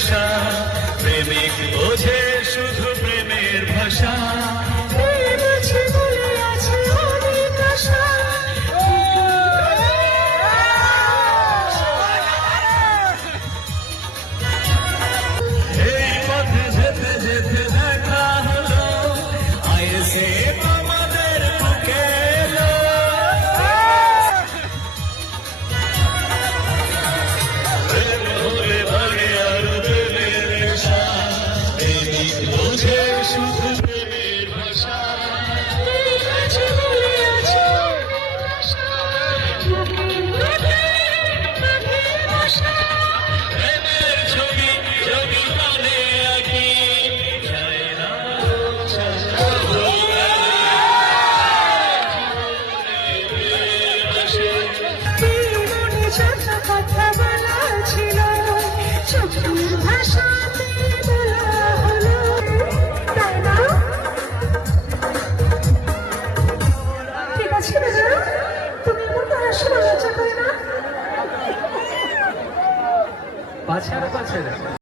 নেশা, প্রেমিক বোঝে শুধু প্রেমের ভাষা। এই পথে যেতে যেতে দেখা হলো ISF আমাদের বুকে এলো। প্রেম হলে ভাগে আরো প্রেমের নেশা, প্রেমিক বোঝে শুধু প্রেমের ভাষা। প্রেমের ছবি ছবি মনে আঁকি, যায় না কথা বলা ছিল, চোখের ভাষাতে বলা হলো, তাই না? ঠিক আছে দাদা, তুমি এমন পড়াশোনা লজ্জা করে না? পাছে